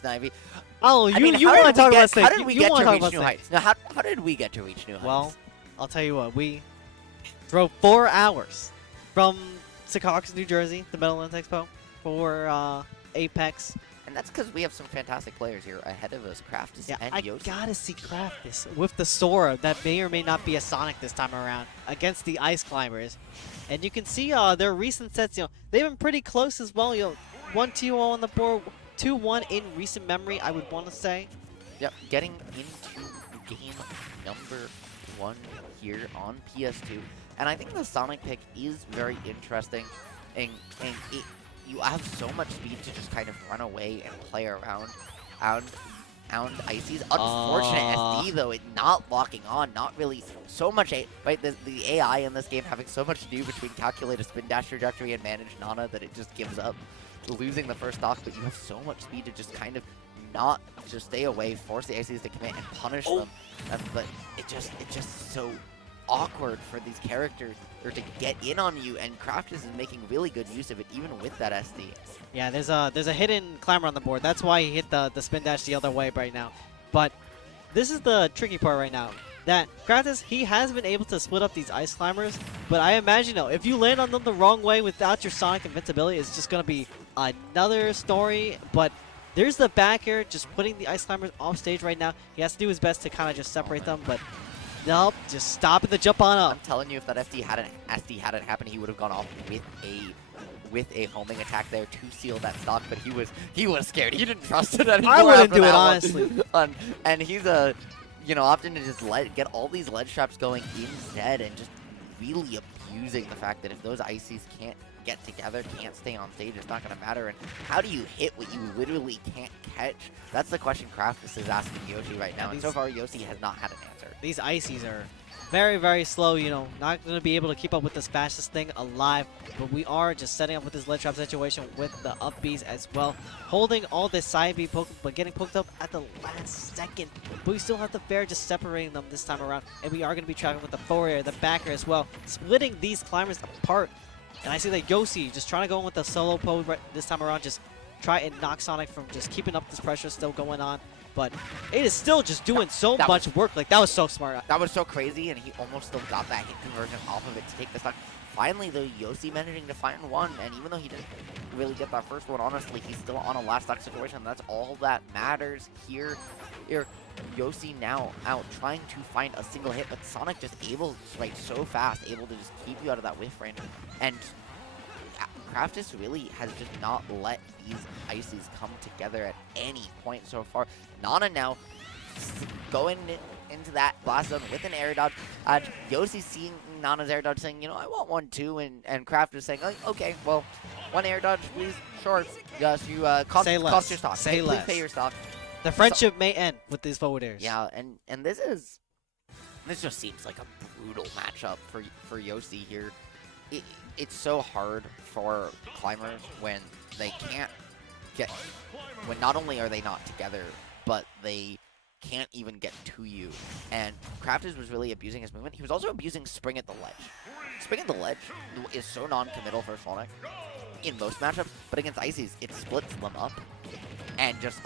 Snivy. Oh, I mean, you want to talk about how Snake. did we You get want to to reach talk new about Snake. heights? No, how did we get to reach new heights? Well, I'll tell you what. We drove 4 hours from Secaucus, New Jersey, the Meadowlands Expo, for Apex. and that's because we have some fantastic players here ahead of us, Craftis Yeah, and I Yosi. gotta see Craftis with the Sora that may or may not be a Sonic this time around against the Ice Climbers. And you can see their recent sets, they've been pretty close as well. 1-2 on the board, 2-1 in recent memory, I would want to say. Yep, getting into game number 1 here on PS2. And I think the Sonic pick is very interesting. And you have so much speed to just kind of run away and play around Icy's. Unfortunate SD though, it not locking on, not really so much right. The AI in this game having so much to do between calculate a spin dash trajectory and manage Nana that it just gives up, losing the first stock. But you have so much speed to just kind of not just stay away, force the Icy's to commit and punish them. But it just so awkward for these characters or to get in on you, and Craftis is making really good use of it even with that SD. Yeah, there's a hidden climber on the board. That's why he hit the spin dash the other way right now. But this is the tricky part right now. That Craftis, he has been able to split up these ice climbers, but I imagine if you land on them the wrong way without your Sonic invincibility, it's just gonna be another story. But there's the back air, just putting the ice climbers off stage right now. He has to do his best to kind of just separate them, but nope, just stopping the jump on up. I'm telling you, if that SD hadn't happened, he would have gone off with a homing attack there to seal that stock. But he was scared. He didn't trust it anymore. I wouldn't after do it that one. honestly. And he's often to just get all these ledge traps going instead, and just really abusing the fact that if those Icies can't get together, can't stay on stage, it's not going to matter. And how do you hit what you literally can't catch? That's the question Craftis is asking Yoshi right now. And so far, Yoshi has not had an answer. These Icies are very, very slow, not going to be able to keep up with this fastest thing alive. But we are just setting up with this ledge trap situation with the up Bs as well. Holding all this side B poke, but getting poked up at the last second. But we still have the fair just separating them this time around. And we are going to be traveling with the forward air, the back air as well. Splitting these climbers apart. And I see that Yosi just trying to go in with the solo pose right this time around. Just try and knock Sonic from just keeping up this pressure still going on. But it is still just doing so much work. Like, that was so smart. That was so crazy, and he almost still got that hit conversion off of it to take the stock. Finally, though, Yosi managing to find one, and even though he didn't really get that first one, honestly, he's still on a last stock situation. That's all that matters here. Yosi now out trying to find a single hit, but Sonic just so fast, able to just keep you out of that whiff range. And Craftis really has just not let these Icies come together at any point so far. Nana now going into that blast zone with an air dodge. Yosi seeing Nana's air dodge saying, I want one too, and Craftis saying, oh, okay, well, one air dodge, please, short. Yes, you cost your stock. Say please less. Pay your stock. The friendship may end with these forward airs. Yeah, and this just seems like a brutal matchup for Yosi here. It's so hard for climbers when they can't when not only are they not together, but they can't even get to you. And Craftis was really abusing his movement. He was also abusing Spring at the ledge. Spring at the ledge is so non-committal for Sonic in most matchups, but against Icies, it splits them up and just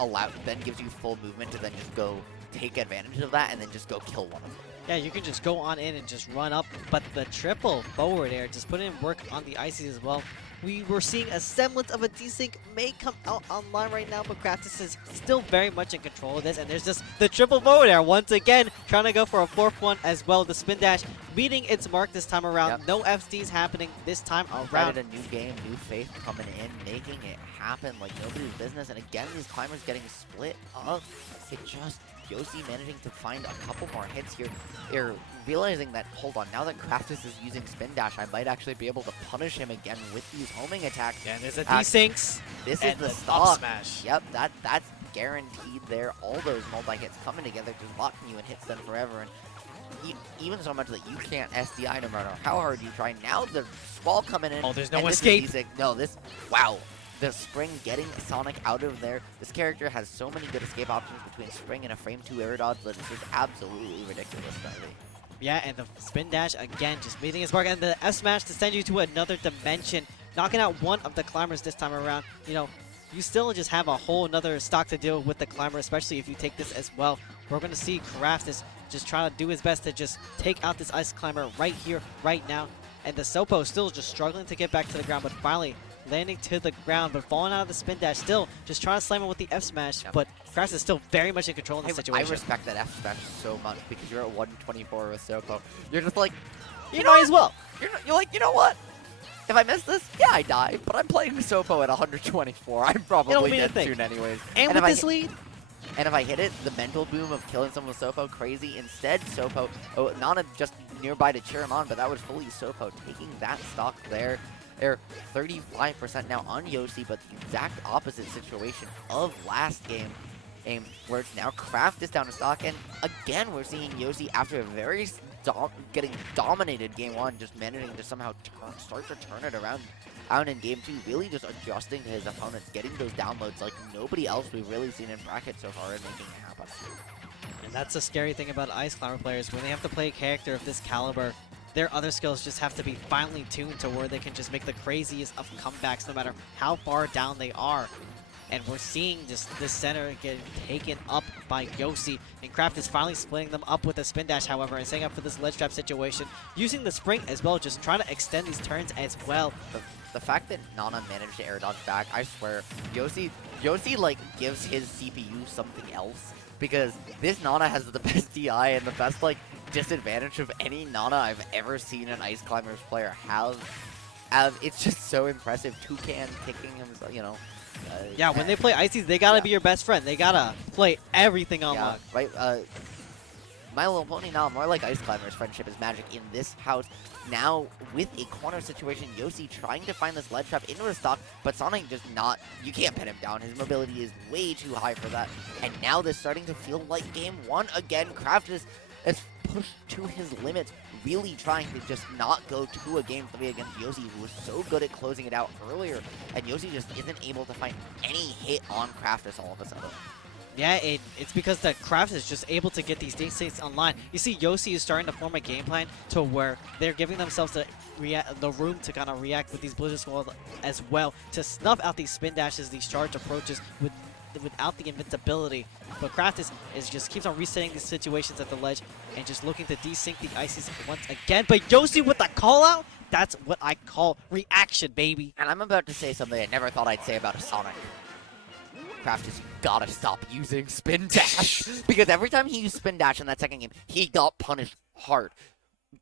then gives you full movement to then just go take advantage of that and then just go kill one of them. Yeah, you can just go on in and just run up, but the triple forward air, just putting in work on the Icies as well. We were seeing a semblance of a desync may come out online right now, but Craftis is still very much in control of this, and there's just the triple forward air once again, trying to go for a fourth one as well. The spin dash meeting its mark this time around. Yep. No FDs happening this time around. A new game, new faith coming in, making it happen like nobody's business, and again, these climbers getting split up. Yosi managing to find a couple more hits here. They're realizing that, hold on, now that Craftis is using Spin Dash, I might actually be able to punish him again with these homing attacks. Yeah, and there's a desyncs. This is the stock. Smash. Yep, that's guaranteed there. All those multi-hits coming together, just locking you in hits then forever. And even so much that you can't SDI no matter how hard you try. Now the Squall coming in. Oh, there's no escape. Wow. The Spring getting Sonic out of there. This character has so many good escape options between Spring and a frame 2 air dodge that it's just absolutely ridiculous, Darby. Yeah, and the spin dash again, just meeting his mark, and the F smash to send you to another dimension, knocking out one of the climbers this time around. you still just have a whole another stock to deal with the climber, especially if you take this as well. We're going to see Craftis just trying to do his best to just take out this ice climber right here, right now. And the Sopo still just struggling to get back to the ground, but finally landing to the ground, but falling out of the spin dash, still just trying to slam him with the F smash, but Craftis is still very much in control in this situation. I respect that F smash so much because you're at 124 with Sopo. You're just like, You might as well. You're like, you know what? If I miss this, yeah, I die. But I'm playing Sopo at 124. I'm probably dead soon anyways. And with this lead, and if I hit it, the mental boom of killing someone with Sopo, crazy. Instead, Sopo, Nana just nearby to cheer him on, but that was fully Sopo taking that stock there. They're 35% now on Yosi, but the exact opposite situation of last game, where it's now Craftis down to stock. And again, we're seeing Yosi after a very getting dominated game one, just managing to somehow start to turn it around out in game two, really just adjusting to his opponents, getting those downloads like nobody else we've really seen in bracket so far and making it happen. And that's the scary thing about Ice Climber players. When they have to play a character of this caliber, their other skills just have to be finely tuned to where they can just make the craziest of comebacks no matter how far down they are. And we're seeing just this center getting taken up by Yosi. And Craft is finally splitting them up with a spin dash, however, and setting up for this ledge trap situation. Using the spring as well, just trying to extend these turns as well. The fact that Nana managed to air dodge back, I swear, Yosi like gives his CPU something else. Because this Nana has the best DI and the best like disadvantage of any Nana I've ever seen an Ice Climbers player have. It's just so impressive. Toucan kicking him, you know. Yeah, when they play Ices, they gotta be your best friend. They gotta play everything on lock. Right. My Little Pony now, more like Ice Climbers, friendship is magic in this house. Now, with a corner situation, Yosi trying to find this ledge trap into a stock, but Sonic just not, you can't pin him down. His mobility is way too high for that. And now this starting to feel like game one again. Craftis is pushed to his limits, really trying to just not go to a game 3 against Yosi, who was so good at closing it out earlier. And Yosi just isn't able to find any hit on Craftis all of a sudden. Yeah, it's because the Craft is just able to get these D states online. You see Yosi is starting to form a game plan to where they're giving themselves the room to kind of react with these Blizzard Squalls as well, to snuff out these spin dashes, these charge approaches without the invincibility. But Craftis just keeps on resetting these situations at the ledge and just looking to desync the Ices once again. But Yosi with the call out, that's what I call reaction, baby. And I'm about to say something I never thought I'd say about a Sonic. Craftis, you gotta stop using Spin Dash. Because every time he used Spin Dash in that second game, he got punished hard.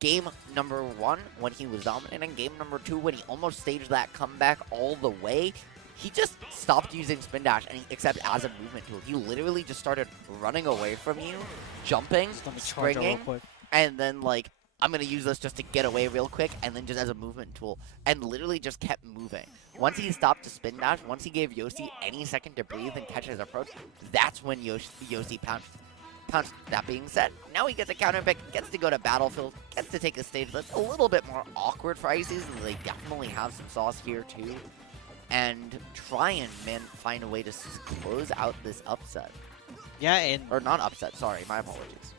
Game number 1, when he was dominating. Game number 2, when he almost staged that comeback all the way. He just stopped using Spin Dash, except as a movement tool. He literally just started running away from you, jumping, springing, and then like, I'm going to use this just to get away real quick, and then just as a movement tool, and literally just kept moving. Once he stopped to Spin Dash, once he gave Yosi any second to breathe and catch his approach, that's when Yosi pounced. That being said, now he gets a counter pick, gets to go to Battlefield, gets to take a stage that's a little bit more awkward for Ices, and they definitely have some sauce here too. And try and find a way to close out this upset. Yeah, or not upset, sorry, my apologies.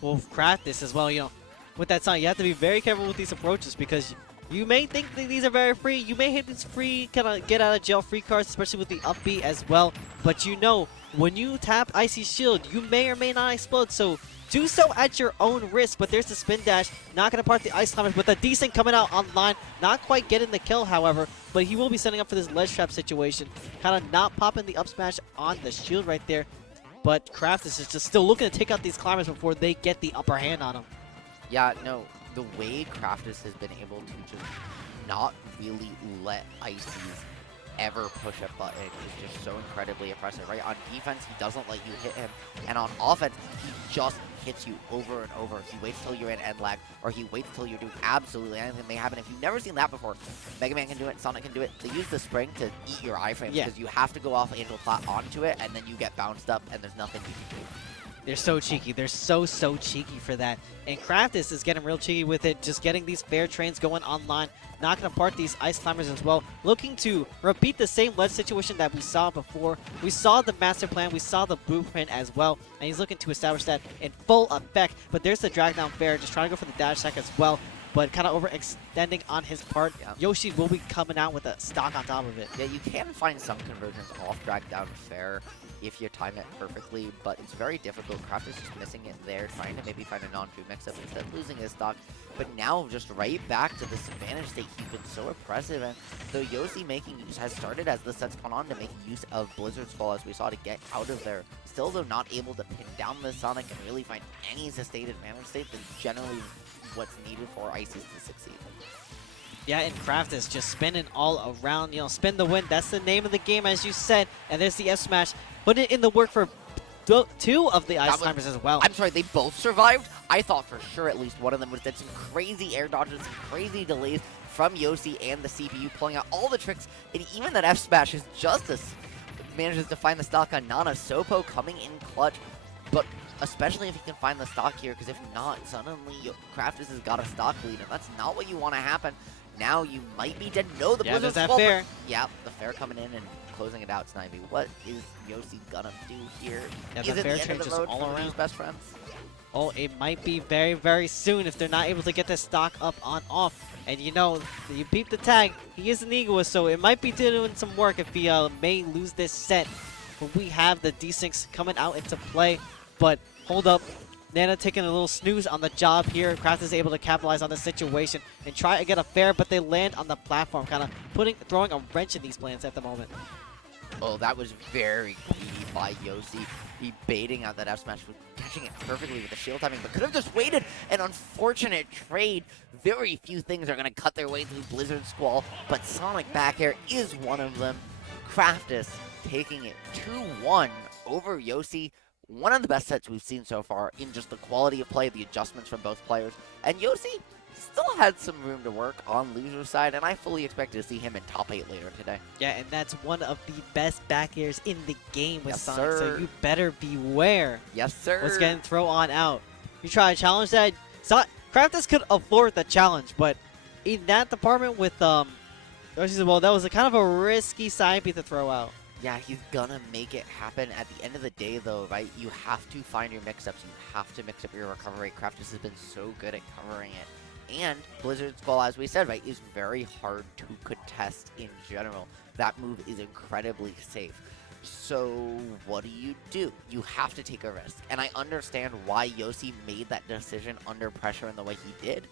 Well, Craftis as well, you know, with that song, you have to be very careful with these approaches because you may think that these are very free. You may hit these free, kind of get out of jail free cards, especially with the up B as well. But you know, when you tap Icy Shield, you may or may not explode. So do so at your own risk. But there's the spin dash, not going to part the Ice Climbers with a decent coming out online. Not quite getting the kill, however, but he will be setting up for this ledge trap situation. Kind of not popping the up smash on the shield right there. But Craftis is just still looking to take out these climbers before they get the upper hand on him. Yeah, no, the way Craftis has been able to just not really let Ices ever push a button is just so incredibly impressive, right? On defense, he doesn't let you hit him, and on offense, he just hits you over and over. He waits till you're in end lag, or he waits till you're doing absolutely anything may happen. If you've never seen that before, Mega Man can do it, Sonic can do it. They use the spring to eat your iframes because you have to go off Angel Flat onto it, and then you get bounced up, and there's nothing you can do. They're so cheeky. They're so cheeky for that. And Craftis is getting real cheeky with it, just getting these fair trains going online, knocking apart these Ice Climbers as well, looking to repeat the same ledge situation that we saw before. We saw the master plan, we saw the blueprint as well, and he's looking to establish that in full effect. But there's the drag down fair, just trying to go for the dash attack as well. but kind of overextending on his part. Yeah. Yoshi will be coming out with a stock on top of it. Yeah, you can find some conversions off drag down fair if you time it perfectly, but it's very difficult. Craftis is just missing it there, trying to maybe find a non-true mix-up instead of losing his stock. But now just right back to this advantage state. He's been so impressive, and the Yosi making use has started as the set's gone on to make use of Blizzard's Fall, as we saw, to get out of there. Still, though, not able to pin down the Sonic and really find any sustained advantage state that's generally what's needed for Ices to succeed. Yeah, and Craftis just spinning all around. You know, spin the win. That's the name of the game, as you said. And there's the F smash. Put it in the work for two of the Ice Climbers as well. I'm sorry, they both survived? I thought for sure at least one of them would have done some crazy air dodges, some crazy delays from Yosi and the CPU, pulling out all the tricks. And even that F smash is just as manages to find the stock on Nana. Sopo coming in clutch, but especially if he can find the stock here, because if not, suddenly Craftis has got a stock lead, and that's not what you want to happen. Now you might be dead. No, the Blizzard's that fault. fair. Yeah, the fair coming in and closing it out, Snivy. What is Yosi gonna do here? Yeah, Is the it fair the end train of the just road all for these around. best friends? Oh, it might be very, very soon if they're not able to get this stock up on off. And you know, you beep the tag. He is an egoist, so it might be doing some work if he may lose this set. But we have the desyncs coming out into play. But hold up. Nana taking a little snooze on the job here. Craftis is able to capitalize on the situation and try to get a fair, but they land on the platform, kind of throwing a wrench in these plans at the moment. Oh, that was very greedy by Yosi. He baiting out that F smash, catching it perfectly with the shield timing, but could have just waited. An unfortunate trade. Very few things are going to cut their way through Blizzard Squall, but Sonic back air is one of them. Craftis taking it 2-1 over Yosi. One of the best sets we've seen so far in just the quality of play, the adjustments from both players. And Yosi still had some room to work on loser's side, and I fully expect to see him in top 8 later today. Yeah, and that's one of the best back airs in the game with Yes, Sonic, sir. so you better beware Yes, sir. what's getting thrown on out. You try to challenge that. Craftis could afford the challenge, but in that department with Yoshi said, well, that was a kind of a risky side beat to throw out. Yeah, he's gonna make it happen. At the end of the day, though, right, you have to find your mix-ups. You have to mix up your recovery. Craftis has been so good at covering it. And Blizzard Squall, as we said, right, is very hard to contest in general. That move is incredibly safe. So what do? You have to take a risk. And I understand why Yosi made that decision under pressure in the way he did.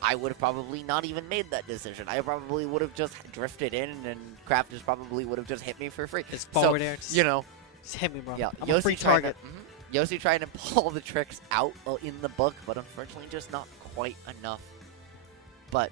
I would have probably not even made that decision. I probably would have just drifted in, and Craftis probably would have just hit me for free. It's forward so, air. Just, you know, just hit me, bro. yeah, I'm a free target. Yosi trying to pull all the tricks out in the book, but unfortunately just not quite enough. But